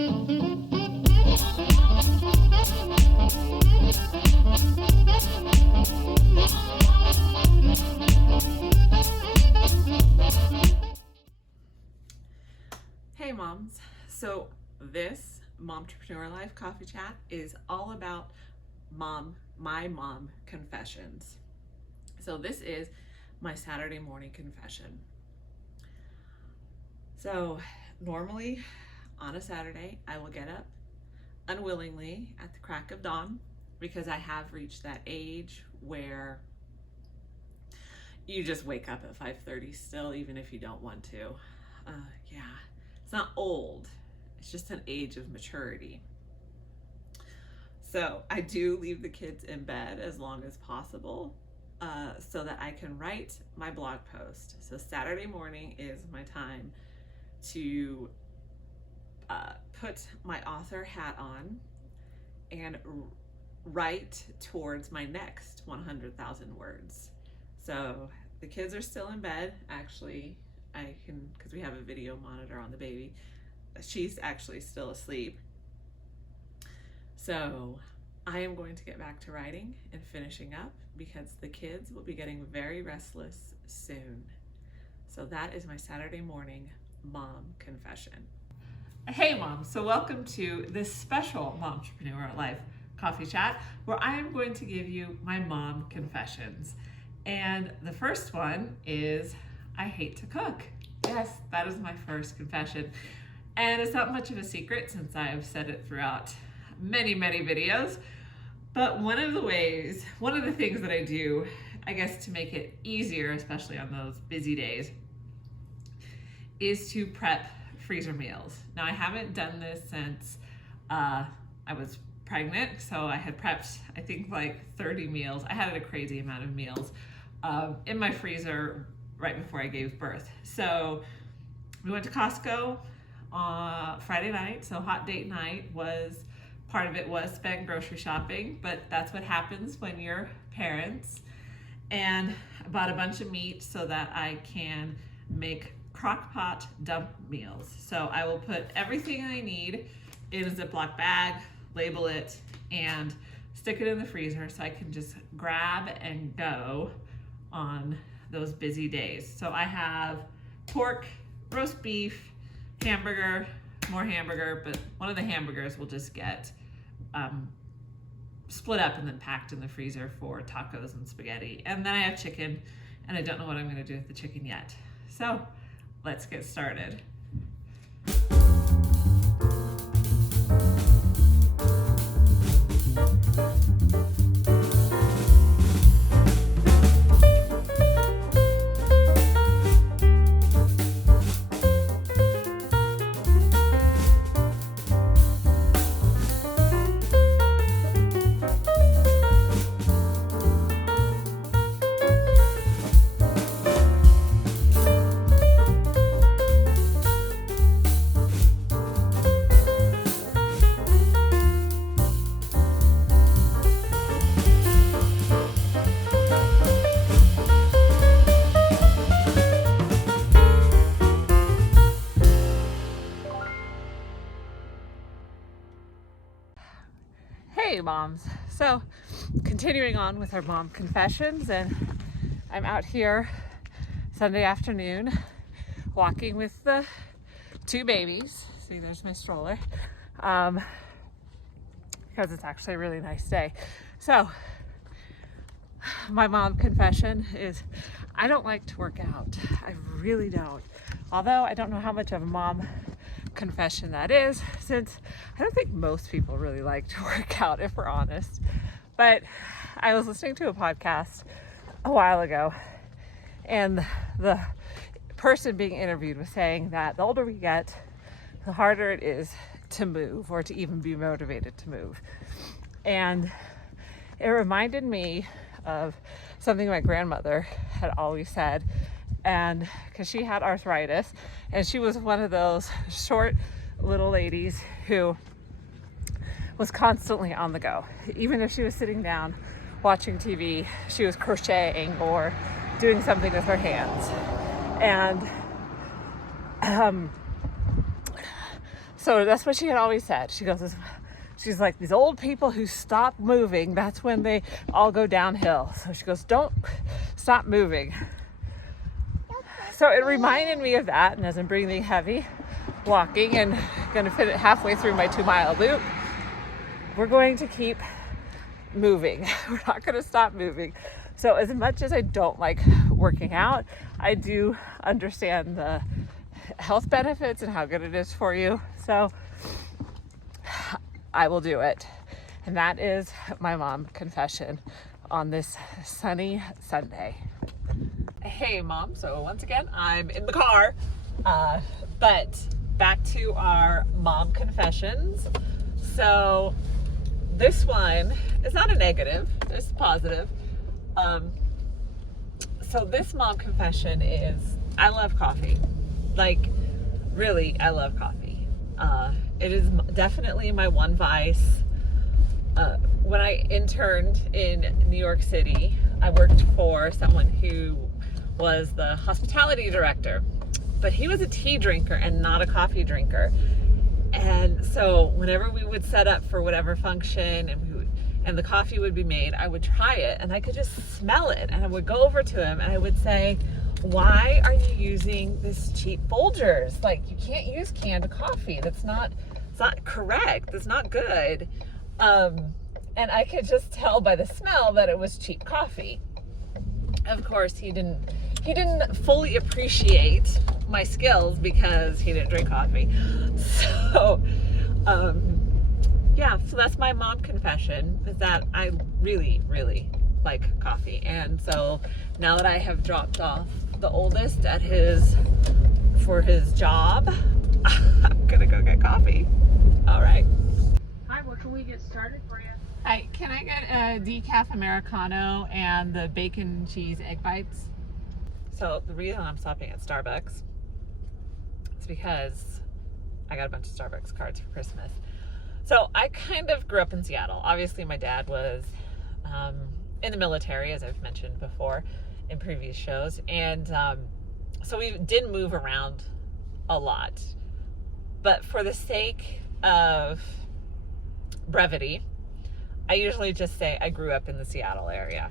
Hey moms, so this Momtrepreneur Life Coffee Chat is all about my mom confessions. So this is my Saturday morning confession. So normally on a Saturday, I will get up unwillingly at the crack of dawn because I have reached that age where you just wake up at 5:30 still, even if you don't want to. It's not old, it's just an age of maturity. So I do leave the kids in bed as long as possible so that I can write my blog post. So Saturday morning is my time to put my author hat on and write towards my next 100,000 words. So the kids are still in bed. Actually, I can, because we have a video monitor on the baby, she's actually still asleep. So I am going to get back to writing and finishing up because the kids will be getting very restless soon. So that is my Saturday morning mom confession. Hey mom, so welcome to this special Momtrepreneur Life Coffee Chat where I am going to give you my mom confessions. And the first one is I hate to cook. Yes, that is my first confession. And it's not much of a secret since I have said it throughout many, many videos. But one of the things that I do, I guess to make it easier, especially on those busy days, is to prep freezer meals. Now I haven't done this since I was pregnant, so I had prepped, I think like 30 meals. I had a crazy amount of meals in my freezer right before I gave birth. So we went to Costco on Friday night, so hot date night was, part of it was spent grocery shopping, but that's what happens when you're parents. And I bought a bunch of meat so that I can make crock pot dump meals. So I will put everything I need in a Ziploc bag, label it, and stick it in the freezer so I can just grab and go on those busy days. So I have pork, roast beef, hamburger, more hamburger, but one of the hamburgers will just get split up and then packed in the freezer for tacos and spaghetti. And then I have chicken, and I don't know what I'm gonna do with the chicken yet. So let's get started. Hey moms, so continuing on with our mom confessions, and I'm out here Sunday afternoon walking with the two babies. See, there's my stroller, because it's actually a really nice day. So my mom confession is I don't like to work out. I really don't. Although I don't know how much of a mom confession that is, since I don't think most people really like to work out, if we're honest. But I was listening to a podcast a while ago, and the person being interviewed was saying that the older we get, the harder it is to move or to even be motivated to move. And it reminded me of something my grandmother had always said, and because she had arthritis, and she was one of those short little ladies who was constantly on the go. Even if she was sitting down watching TV, she was crocheting or doing something with her hands. And So that's what she had always said. She goes, she's like, these old people who stop moving, that's when they all go downhill. So she goes, don't stop moving. So it reminded me of that. And as I'm breathing heavy, walking and going to fit it halfway through my 2-mile loop, we're going to keep moving. We're not going to stop moving. So as much as I don't like working out, I do understand the health benefits and how good it is for you. So I will do it. And that is my mom confession on this sunny Sunday. Hey mom, so once again, I'm in the car, but back to our mom confessions. So this one is not a negative, it's positive. So this mom confession is, I love coffee. Like, really, I love coffee. It is definitely my one vice. When I interned in New York City, I worked for someone who was the hospitality director, but he was a tea drinker and not a coffee drinker. And so whenever we would set up for whatever function and the coffee would be made, I would try it and I could just smell it. And I would go over to him and I would say, why are you using this cheap Folgers? Like, you can't use canned coffee. It's not correct. It's not good. And I could just tell by the smell that it was cheap coffee. Of course, he didn't fully appreciate my skills because he didn't drink coffee. So, yeah, so that's my mom confession, is that I really, really like coffee. And so now that I have dropped off the oldest for his job, I'm gonna go get coffee. All right. Hi, what can we get started for you? Hi, can I get a decaf Americano and the bacon cheese egg bites? So the reason I'm stopping at Starbucks is because I got a bunch of Starbucks cards for Christmas. So I kind of grew up in Seattle. Obviously my dad was in the military, as I've mentioned before in previous shows. And so we did move around a lot. But for the sake of brevity, I usually just say I grew up in the Seattle area.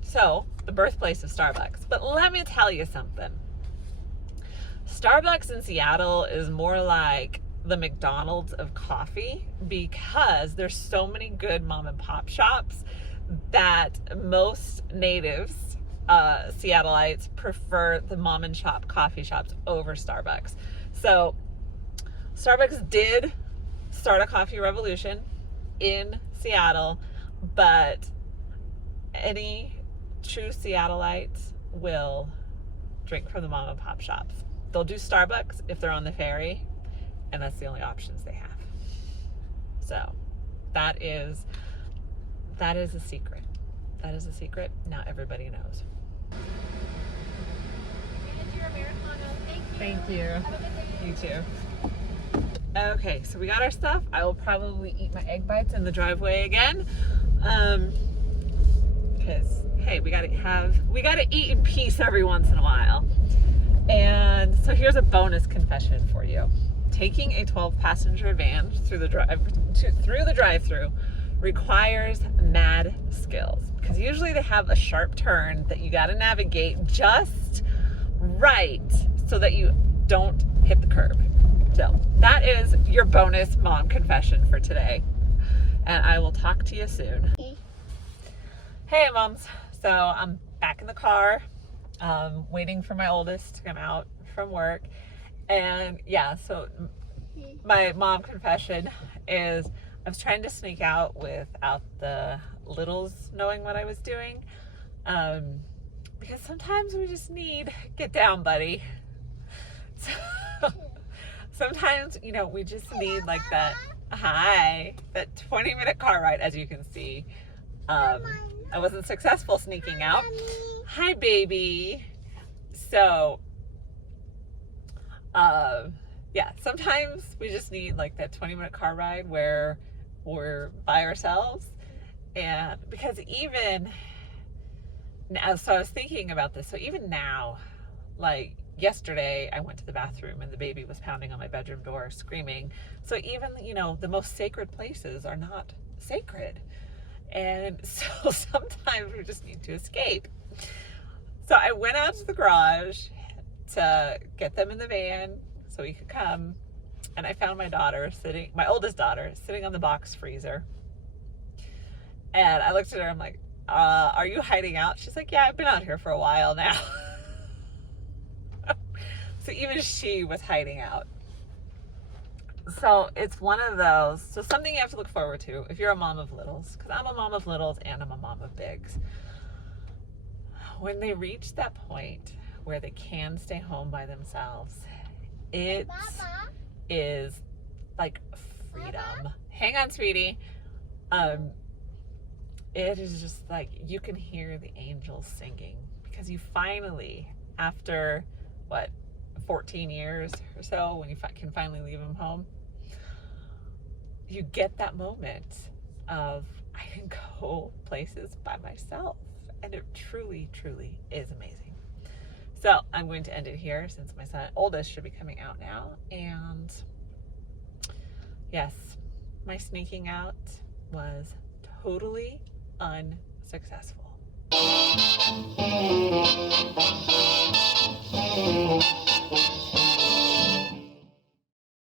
So, the birthplace of Starbucks. But let me tell you something. Starbucks in Seattle is more like the McDonald's of coffee, because there's so many good mom and pop shops that most natives, Seattleites, prefer the mom and shop coffee shops over Starbucks. So, Starbucks did start a coffee revolution in Seattle, but any true Seattleites will drink from the mom and pop shops. They'll do Starbucks if they're on the ferry, and that's the only options they have. So that is a secret. That is a secret. Now everybody knows. Here's your Americano. Thank you. Thank you. Have a good day. You too. Okay, so we got our stuff. I will probably eat my egg bites in the driveway again. Because hey, we gotta eat in peace every once in a while. And so here's a bonus confession for you. Taking a 12-passenger van through the drive-through requires mad skills, because usually they have a sharp turn that you gotta navigate just right so that you don't hit the curb. So that is your bonus mom confession for today. And I will talk to you soon. Hey moms. So I'm back in the car, waiting for my oldest to come out from work. And yeah, so my mom confession is I was trying to sneak out without the littles knowing what I was doing. Because sometimes we just need, get down, buddy. So, sometimes, we just need like that 20-minute car ride, as you can see. I wasn't successful sneaking out. Hi, baby. So, yeah, sometimes we just need like that 20-minute car ride where we're by ourselves. And because even now, so I was thinking about this. So even now, like, yesterday I went to the bathroom and the baby was pounding on my bedroom door screaming. So even, the most sacred places are not sacred. And so sometimes we just need to escape. So I went out to the garage to get them in the van so we could come. And I found my oldest daughter, sitting on the box freezer. And I looked at her, I'm like, are you hiding out? She's like, yeah, I've been out here for a while now. So even she was hiding out. So it's one of those, so something you have to look forward to if you're a mom of littles, because I'm a mom of littles and I'm a mom of bigs. When they reach that point where they can stay home by themselves, it is like freedom. Mama? Hang on, sweetie. It is just like you can hear the angels singing, because you finally, after 14 years or so, when you can finally leave them home, you get that moment of, I can go places by myself, and it truly, truly is amazing. So I'm going to end it here, since my oldest should be coming out now. And yes, my sneaking out was totally unsuccessful.